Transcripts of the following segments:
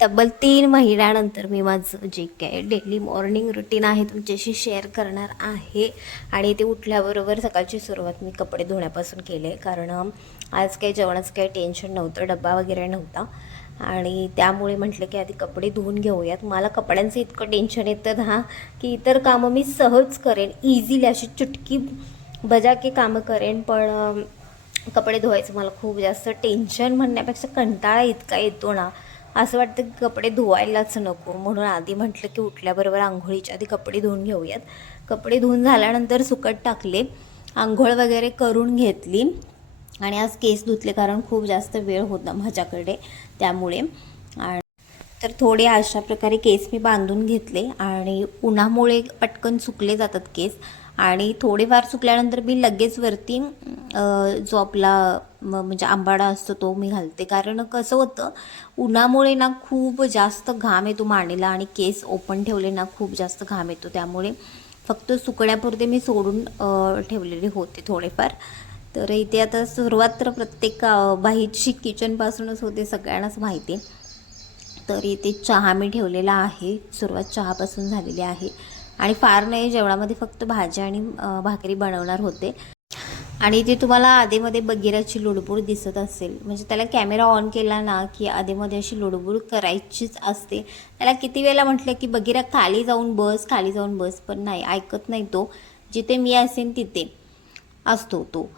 तब्बल 3 महिन्यानंतर मी माझं जे काय डेली मॉर्निंग रुटीन आहे तुमच्याशी शेअर करणार आहे. आणि ते उठल्याबरोबर सकाळची सुरुवात मी कपडे धुण्यापासून केले, कारण आज काही जेवणाचं काही टेन्शन नव्हतं, डब्बा वगैरे नव्हता. आणि त्यामुळे म्हटलं की आधी कपडे धुवून घेऊयात. मला कपड्यांचं इतकं टेन्शन येतं ना की इतर कामं मी सहज करेन, इझिली अशी चुटकी बजाके कामं करेन, पण कपडे धुवायचं मला खूप जास्त टेन्शन म्हणण्यापेक्षा कंटाळा इतका येतो ना, असं वाटतं की कपडे धुवायलाच नको. म्हणून आधी म्हटलं की उठल्याबरोबर आंघोळीच्या आधी कपडे धुवून घेऊयात. कपडे धुवून झाल्यानंतर सुकत टाकले, आंघोळ वगैरे करून घेतली आणि आज केस धुतले, कारण खूप जास्त वेळ होता माझ्याकडे त्यामुळे. आणि तर थोडे अशा प्रकारे केस मी बांधून घेतले आणि उन्हामुळे पटकन सुकले जातात केस. आणि थोडेफार सुकल्यानंतर मी लगेच वरती जो आपला म्हणजे आंबाडा असतो तो मी घालते, कारण कसं होतं उन्हामुळे ना खूप जास्त घाम येतो मानेला आणि केस ओपन ठेवले ना खूप जास्त घाम येतो. त्यामुळे फक्त सुकण्यापुरते मी सोडून ठेवलेले होते थोडेफार. तर इथे आता सुरुवात तर प्रत्येक बाईची किचनपासूनच होते, सगळ्यांनाच माहिती आहे. तर इथे चहा मी ठेवलेला आहे, सुरुवात चहापासून झालेली आहे. आणि फार नाही, जेवणामध्ये फक्त भाजी आणि भाकरी बनवणार होते. आणि ते तुम्हाला आधीमध्ये बगिराची लुडबुड दिसत असेल, म्हणजे त्याला कॅमेरा ऑन केला ना की आधीमध्ये अशी लुडबुड करायचीच असते. त्याला किती वेळेला म्हटलं की बगिरा खाली जाऊन बस, खाली जाऊन बस, पण नाही, ऐकत नाही तो. जिथे मी असेन तिथे असतो तो.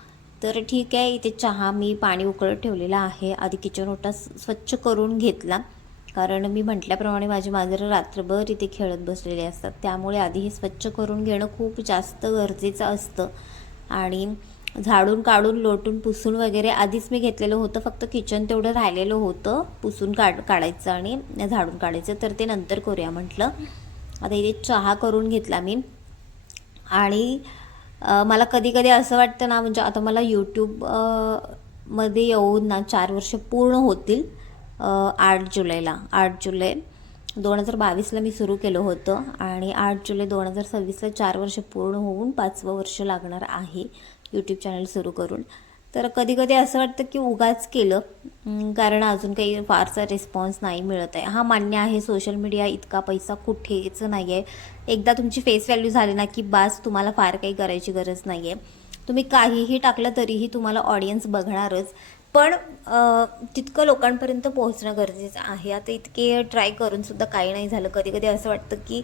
तर ठीक आहे, इथे चहा मी पाणी उकळत ठेवलेला आहे. आधी किचन ओटा स्वच्छ करून घेतला, कारण मी म्हटल्याप्रमाणे माझी मांजरं रात्रभर इथे खेळत बसलेले असतात, त्यामुळे आधी हे स्वच्छ करून घेणं खूप जास्त गरजेचं असतं. आणि झाडून काढून लोटून पुसून वगैरे आधीच मी घेतलेलं होतं, फक्त किचन तेवढं राहिलेलं होतं पुसून काढायचं आणि झाडून काढायचं, तर ते नंतर करूया म्हटलं. आता इथे चहा करून घेतला मी. आणि मला कधी कधी असं वाटतं ना, म्हणजे आता मला यूट्यूब मध्ये येऊन ना 4 वर्ष पूर्ण होतील. 8 जुलै 2022ला मी सुरू केलं होतं आणि 8 जुलै 2026ला 4 वर्ष पूर्ण होऊन 5वं वर्ष लागणार आहे यूट्यूब चॅनल सुरू करून. तर कधी कधी असं वाटतं की उगाच केलं, कारण अजून काही फारसा रिस्पॉन्स नाही मिळत आहे. हा मान्य आहे, सोशल मीडिया इतका पैसा कुठेच नाही आहे. एकदा तुमची फेस व्हॅल्यू झाली ना की बास, तुम्हाला फार काही करायची गरज नाही आहे. तुम्ही काहीही टाकलं तरीही तुम्हाला ऑडियन्स बघणारच, पण तितकं लोकांपर्यंत पोहोचणं गरजेचं आहे. आता इतके ट्राय करूनसुद्धा काही नाही झालं. कधी कधी असं वाटतं की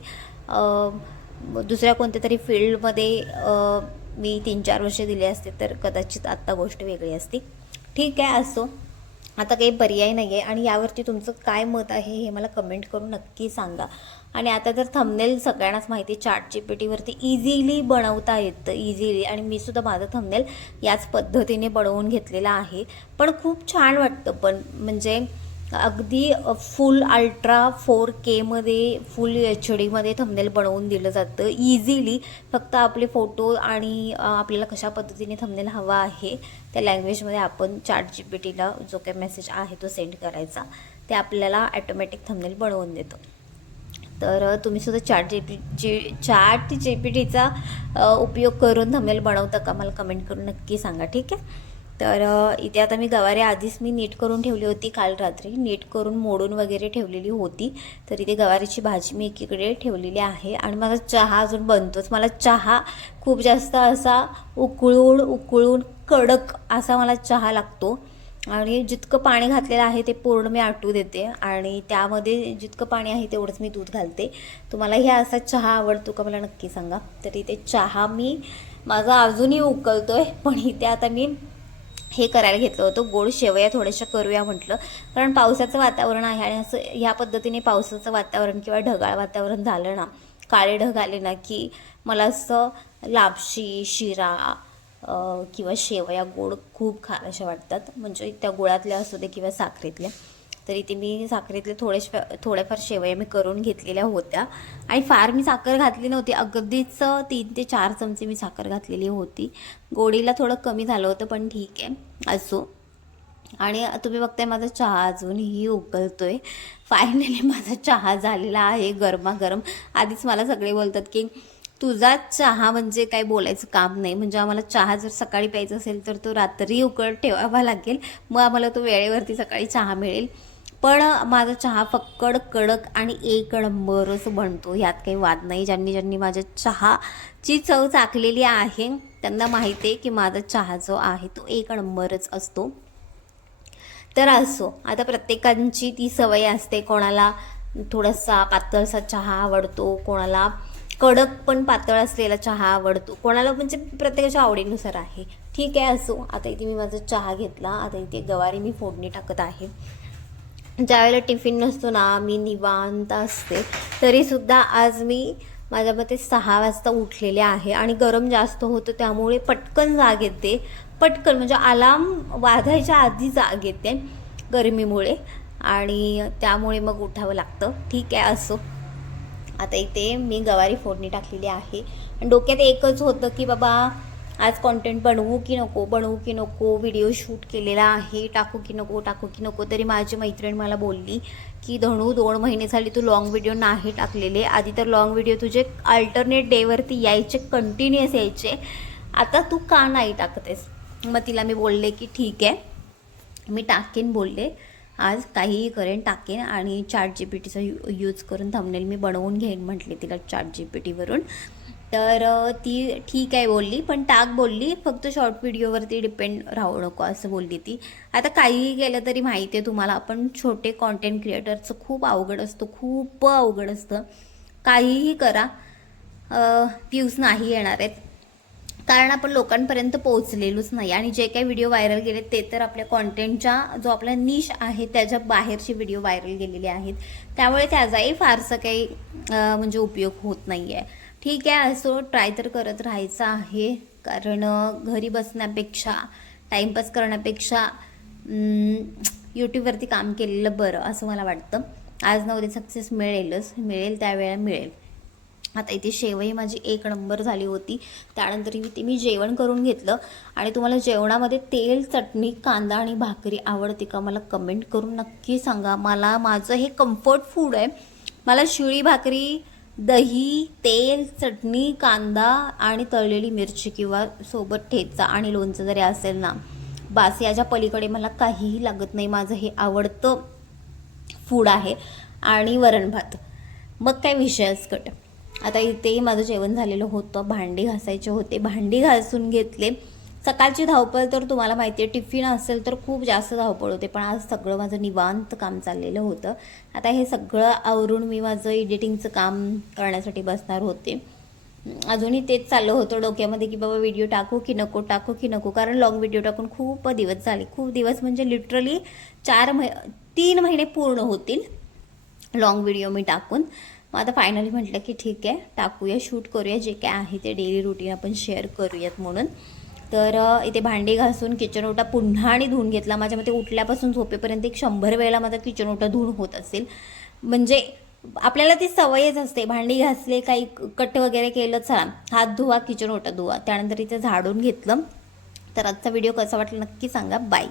दुसऱ्या कोणत्या तरी फील्डमध्ये मी 3-4 वर्ष दिले असते तर कदाचित आत्ता गोष्ट वेगळी असती. ठीक आहे, असो, आता काही पर्याय नाही आहे. आणि यावरती तुमचं काय मत आहे हे मला कमेंट करून नक्की सांगा. आणि आता तर थंबनेल सगळ्यांनाच माहिती, ChatGPTवरती इझिली बनवता येतं, इझिली. आणि मी सुद्धा माझं थंबनेल याच पद्धतीने बनवून घेतलेला आहे, पण खूप छान वाटतं. पण म्हणजे अगदी फुल अल्ट्रा 4Kमध्ये फुल HD मध्ये थंबनेल बनवून दिलं जातं इझिली. फक्त आपले फोटो आणि आपल्याला कशा पद्धतीने थंबनेल हवा आहे त्या लँग्वेजमध्ये आपण ChatGPTला जो काही मेसेज आहे तो सेंड करायचा, ते आपल्याला ॲटोमॅटिक थंबनेल बनवून देतं. तर तुम्ही सुद्धा ChatGPTचा उपयोग करून थंबनेल बनवता का, मला कमेंट करून नक्की सांगा. ठीक आहे. तर इथे आता मी गवारी आधीच मी नीट करून ठेवली होती, काल रात्री नीट करून मोडून वगैरे ठेवलेली होती. तर इथे गवारीची भाजी मी एकीकडे ठेवलेली आहे आणि माझा चहा अजून बनतोच. मला चहा खूप जास्त असा उकळून उकळून कडक असा मला चहा लागतो. आणि जितकं पाणी घातलेलं आहे ते पूर्ण मी आटू देते आणि त्यामध्ये जितकं पाणी आहे तेवढंच मी दूध घालते. तुम्हाला हे असा चहा आवडतो का मला नक्की सांगा. तर इथे चहा मी माझा अजूनही उकळतोय, पण इथे आता मी हे करायला घेतलं होतं, गोड शेवया थोड्याशा करूया म्हटलं, कारण पावसाचं वातावरण आहे. आणि असं ह्या पद्धतीने पावसाचं वातावरण किंवा ढगाळ वातावरण झालं ना, काळे ढग आले ना की मला असं लापशी, शिरा किंवा शेवया गोड खूप खाव्याशा वाटतात, म्हणजे त्या गुळातल्या असू दे किंवा साखरेतल्या. तर इथे मी साखरेतले थोड्याफार शेवया मी करून घेतलेल्या होत्या. आणि फार मी साखर घातली नव्हती, अगदीच 3 ते 4 चमचे मी साखर घातलेली होती. गोडीला थोडं कमी झालं होतं, पण ठीक आहे, असो. आणि तुम्ही बघताय माझा चहा अजूनही उकळतोय. फायनली माझा चहा झालेला आहे गरमागरम. आधीच मला सगळे बोलतात की तुझा चहा म्हणजे काय बोलायचं काम नाही, म्हणजे आम्हाला चहा जर सकाळी प्यायचा असेल तर तो रात्री उकळत ठेवावा लागेल, मग आम्हाला तो वेळेवरती सकाळी चहा मिळेल. पण माझा चहा फक्कड कडक आणि एक नंबरच बनतो, ह्यात काही वाद नाही. ज्यांनी ज्यांनी माझ्या चहाची चव चाखलेली आहे त्यांना माहिती आहे की माझा चहा जो आहे तो एक नंबरच असतो. तर असो, आता प्रत्येकाची ती सवय असते. कोणाला थोडासा पातळसा चहा आवडतो, कोणाला कडक पण पातळ असलेला चहा आवडतो, कोणाला म्हणजे प्रत्येकाच्या आवडीनुसार आहे. ठीक आहे, असो. आता इथे मी माझा चहा घेतला. आता इथे गवारी मी फोडणी टाकत आहे. ज्यावेळेला टिफिन नसतो ना, मी निवांत असते. तरीसुद्धा आज मी माझ्या मते 6 वाजता उठलेले आहे आणि गरम जास्त होतं त्यामुळे पटकन जाग येते. पटकन म्हणजे अलार्म वाजायच्या आधी जाग येते गरमीमुळे आणि त्यामुळे मग उठावं लागतं. ठीक आहे, असो. आता इथे मी गवारी फोडणी टाकलेली आहे आणि डोक्यात एकच होतं की बाबा आज कॉन्टेंट बनवू की नको, व्हिडिओ शूट केलेला आहे, टाकू की नको. तरी माझी मैत्रीण मला बोलली की धनू 2 महिने झाली तू लॉंग व्हिडिओ नाही टाकलेले. आधी तर लॉंग व्हिडिओ तुझे अल्टरनेट डेवरती यायचे, कंटिन्युअस यायचे, आता तू का नाही टाकतेस? मग तिला मी बोलले की ठीक आहे मी टाकेन, बोलले आज काहीही करेन, टाकेन आणि ChatGPTचा यूज करून थंबनेल मी बनवून घेईन म्हटले तिला ChatGPTवरून. तर ती ठीक आहे बोलली, पण टाक बोलली, फक्त शॉर्ट व्हिडिओवरती डिपेंड राहू नको असं बोलली ती. आता काहीही केलं तरी माहिती आहे तुम्हाला, आपण छोटे कॉन्टेंट क्रिएटरचं खूप अवघड असतं, खूप अवघड असतं. काहीही करा, व्ह्यूज नाही येणार आहेत कारण आपण लोकांपर्यंत पोहोचलेलोच नाही. आणि जे काही व्हिडिओ व्हायरल गेले ते तर आपल्या कॉन्टेंटच्या जो आपला निश आहे त्याच्या बाहेरचे व्हिडिओ व्हायरल गेलेले आहेत, त्यामुळे त्याचाही फारसं काही म्हणजे उपयोग होत नाही आहे. ठीक आहे, असो. ट्राय तर करत राहायचं आहे कारण घरी बसण्यापेक्षा, टाईमपास करण्यापेक्षा यूट्यूबवरती काम केलेलं बरं असं मला वाटतं. आज ना उद्या सक्सेस मिळेल त्यावेळेला मिळेल. आता इथे शेवई माझी एक नंबर झाली होती. त्यानंतर इथे मी जेवण करून घेतलं. आणि तुम्हाला जेवणामध्ये तेल, चटणी, कांदा आणि भाकरी आवडते का मला कमेंट करून नक्की सांगा. माझं हे कम्फर्ट फूड आहे. मला शिळी भाकरी, दही, तेल, चटणी, कांदा आणि तळलेली मिरची किंवा सोबत ठेचा आणि लोणचं जरी असेल ना, बास, याच्या पलीकडे मला काहीही लागत नाही. माझं हे आवडतं फूड आहे. आणि वरण भात, मग काय विषयच कट. आता इथे माझं जेवण झालेलं होतं, भांडी घासायचे होते, भांडी घासून घेतले. सकाळची धावपळ तर तुम्हाला माहिती आहे, टिफिन असेल तर खूप जास्त धावपळ होते, पण आज सगळं माझं निवांत काम चाललेलं होतं. आता हे सगळं आवरून मी माझं एडिटिंगचं काम करण्यासाठी बसणार होते. अजूनही तेच चाललं होतं डोक्यामध्ये की बाबा व्हिडिओ टाकू की नको, कारण लॉंग व्हिडिओ टाकून खूप दिवस झाले. खूप दिवस म्हणजे लिटरली 3 महिने पूर्ण होतील लॉंग व्हिडिओ मी टाकून. मग आता फायनली म्हटलं की ठीक आहे, टाकूया, शूट करूया, जे काय आहे ते डेली रुटीन आपण शेअर करूयात म्हणून. तर इथे भांडी घासून किचन ओटा पुन्हा आणि धुवून घेतला. माझ्या मते उठल्यापासून झोपेपर्यंत 100 वेळेला माझा किचन ओटा धुवून होत असेल. म्हणजे आपल्याला ती सवयच असते, भांडी घासले, काही कट वगैरे केलं, चला हात धुवा, किचन ओटा धुवा. त्यानंतर इथे झाडून घेतलं. तर आजचा व्हिडिओ कसा वाटला नक्की सांगा. बाय.